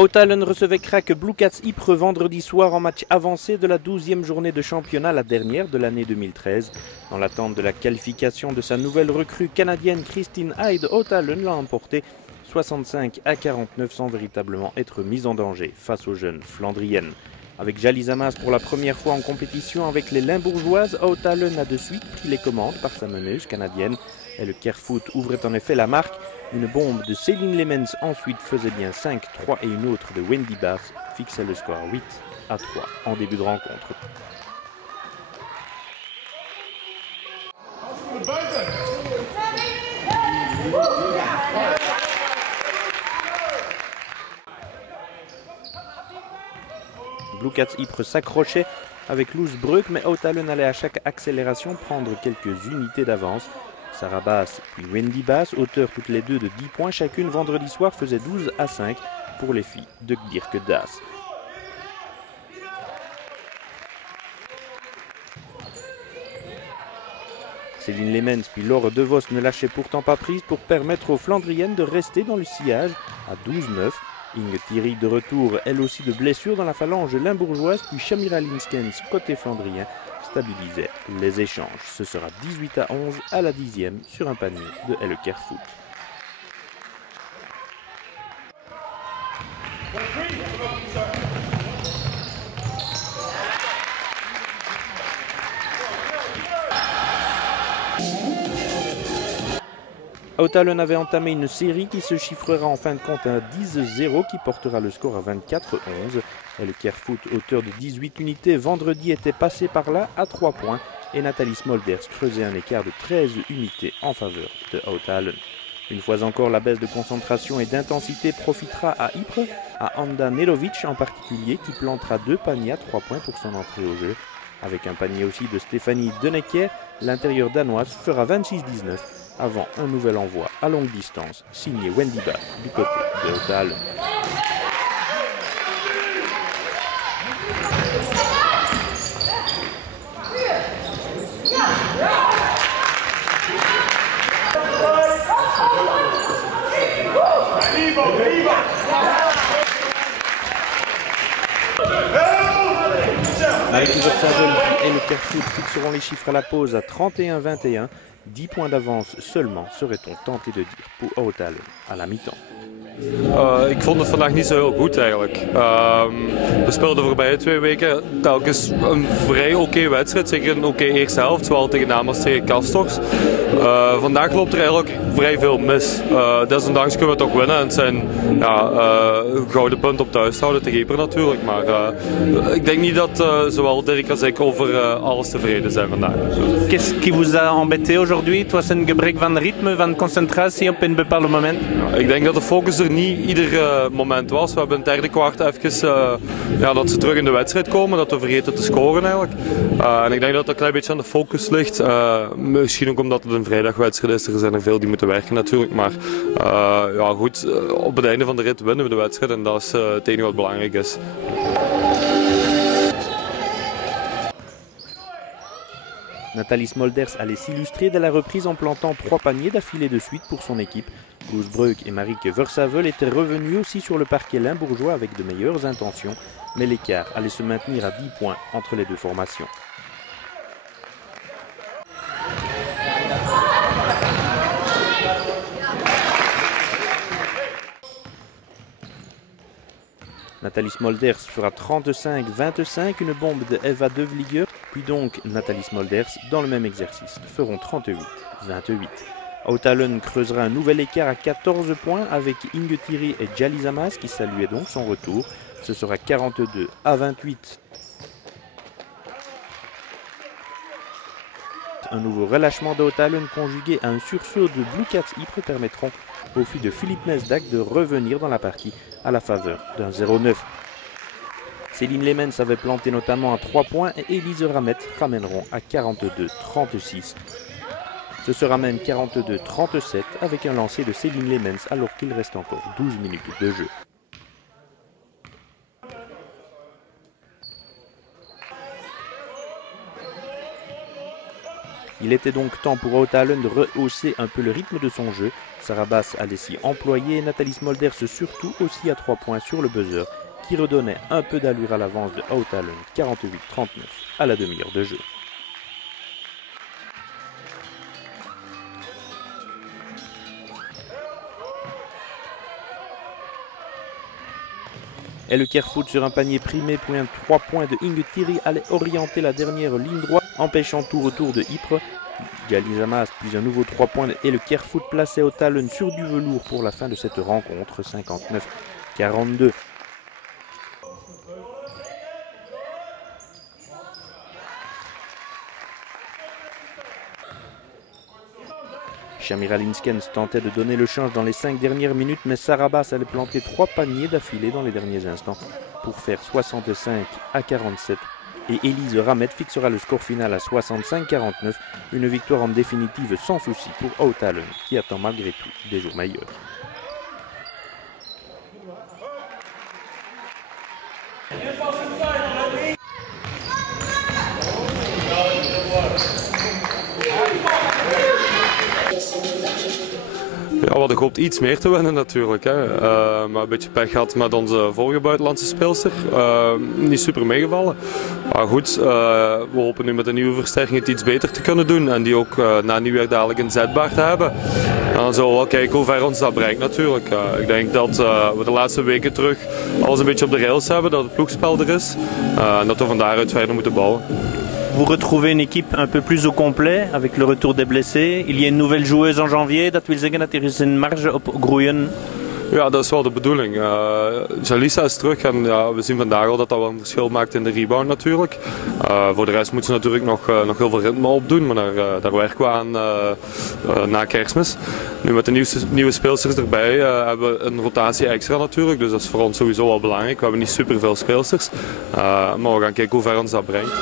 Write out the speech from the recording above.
Oud-Talen recevait Crac Blue Cats Ypres vendredi soir en match avancé de la 12e journée de championnat, la dernière de l'année 2013. Dans l'attente de la qualification de sa nouvelle recrue canadienne Christine Hyde, Oud-Talen l'a emporté 65-49 sans véritablement être mise en danger face aux jeunes flandriennes. Avec Jalisa Mas pour la première fois en compétition avec les Limbourgeoises, Oud-Talen a de suite pris les commandes par sa meneuse canadienne. Et le Kerfoot ouvrait en effet la marque. Une bombe de Céline Lemens ensuite faisait bien 5-3 et une autre de Wendy Bass fixait le score 8-3 en début de rencontre. Blue Cats Ypres s'accrochait avec Loosbreuk, mais Oud-Talen allait à chaque accélération prendre quelques unités d'avance. Sarah Bass puis Wendy Bass, auteurs toutes les deux de 10 points chacune vendredi soir, faisaient 12-5 pour les filles de Birke Das. Céline Lemens puis Laure Devos ne lâchaient pourtant pas prise pour permettre aux Flandriennes de rester dans le sillage à 12-9. Inge Thierry de retour, elle aussi de blessure dans la phalange limbourgeoise, puis Shamira Linskens côté flandrien stabilisait les échanges. Ce sera 18-11 à la 10e sur un panier de Le Kerfoot. Oud-Talen avait entamé une série qui se chiffrera en fin de compte à 10-0 qui portera le score à 24-11. Et le Kerfoot, auteur de 18 unités, vendredi était passé par là à 3 points et Nathalie Smolders creusait un écart de 13 unités en faveur de Oud-Talen. Une fois encore, la baisse de concentration et d'intensité profitera à Ypres, à Anda Nelovic en particulier, qui plantera 2 paniers à 3 points pour son entrée au jeu. Avec un panier aussi de Stéphanie Denecker, l'intérieur danoise fera 26-19 avant un nouvel envoi à longue distance signé Wendy Bass du côté de Oud-Talen. Avec les Versailles et le Kerfoot fixeront les chiffres à la pause à 31-21. 10 points d'avance seulement, serait-on tenté de dire, pour Oud-Talen à la mi-temps. Ik vond het vandaag niet zo heel goed eigenlijk. We speelden de voorbije 2 weken telkens een vrij oké wedstrijd, zeker een oké eerste helft, zowel tegen Damas als tegen Castors. Vandaag loopt er eigenlijk vrij veel mis. Desondanks kunnen we toch winnen en het zijn gouden punten op thuis houden tegen Ypres natuurlijk. Maar ik denk niet dat zowel Dirk als ik over alles tevreden zijn vandaag. Qu'est-ce qui vous a embêté aujourd'hui? Het was een gebrek van ritme, van concentratie op een bepaald moment? Ik denk dat de focus er niet ieder moment was. We hebben in het derde kwart even dat ze terug in de wedstrijd komen, dat we vergeten te scoren eigenlijk. En ik denk dat dat een klein beetje aan de focus ligt. Misschien ook omdat het een vrijdagwedstrijd is. Er zijn er veel die moeten werken natuurlijk. Maar goed, op het einde van de rit winnen we de wedstrijd en dat is het enige wat belangrijk is. Nathalie Smolders allait s'illustrer dès la reprise en plantant 3 paniers d'affilée de suite pour son équipe. Loosbreuk et Marieke Versavel étaient revenus aussi sur le parquet limbourgeois avec de meilleures intentions, mais l'écart allait se maintenir à 10 points entre les deux formations. Nathalie Smolders fera 35-25, une bombe de Eva Devliger, puis donc Nathalie Smolders dans le même exercice feront 38-28. Oud-Talen creusera un nouvel écart à 14 points avec Inge Thierry et Jalisa Mas qui saluaient donc son retour. Ce sera 42-28. Un nouveau relâchement d'Oud-Talen conjugué à un sursaut de Blue Cats Ypres permettront aux filles de Philippe Mesdag de revenir dans la partie à la faveur d'un 0-9. Céline Lemens avait planté notamment à 3 points et Élise Ramette ramèneront à 42-36. Ce sera même 42-37 avec un lancer de Céline Lemens alors qu'il reste encore 12 minutes de jeu. Il était donc temps pour Oud-Talen de rehausser un peu le rythme de son jeu. Sarabas allait s'y employer et Nathalie Smolders surtout aussi à 3 points sur le buzzer qui redonnait un peu d'allure à l'avance de Oud-Talen 48-39 à la demi-heure de jeu. Et le Kerfoot sur un panier primé pour un 3 points de Inge Thierry allait orienter la dernière ligne droite, empêchant tout retour de Ypres. Galizamas puis un nouveau 3 points et le Kerfoot plaçait Oud-Talen sur du velours pour la fin de cette rencontre, 59-42. Shamira Linskens tentait de donner le change dans les 5 dernières minutes, mais Sarabas allait planter 3 paniers d'affilée dans les derniers instants pour faire 65-47. Et Élise Ramet fixera le score final à 65-49, une victoire en définitive sans souci pour Oud-Talen, qui attend malgré tout des jours meilleurs. Ja, we hadden gehoopt iets meer te winnen natuurlijk. Hè. Maar een beetje pech gehad met onze vorige buitenlandse speelster. Niet super meegevallen. Maar goed, we hopen nu met de nieuwe versterking het iets beter te kunnen doen. En die ook na nieuwjaar dadelijk inzetbaar te hebben. En dan zullen we wel kijken hoe ver ons dat brengt natuurlijk. Ik denk dat we de laatste weken terug alles een beetje op de rails hebben. Dat het ploegspel er is. En dat we van daaruit verder moeten bouwen. Vous retrouvez une équipe un peu plus au complet avec le retour des blessés. Il y a une nouvelle joueuse en janvier. Dat wil zeggen dat er is een marge op groeien. Ja, dat is wel de bedoeling. Jalisa is terug en ja, we zien vandaag al dat dat wel een verschil maakt in de rebound natuurlijk. Voor de rest moet ze natuurlijk nog heel veel ritme opdoen, maar daar werken we aan na Kerstmis. Nu met de nieuwe speelsters erbij hebben we een rotatie extra natuurlijk, dus dat is voor ons sowieso wel belangrijk. We hebben niet super veel speelsters, maar we gaan kijken hoe ver ons dat brengt.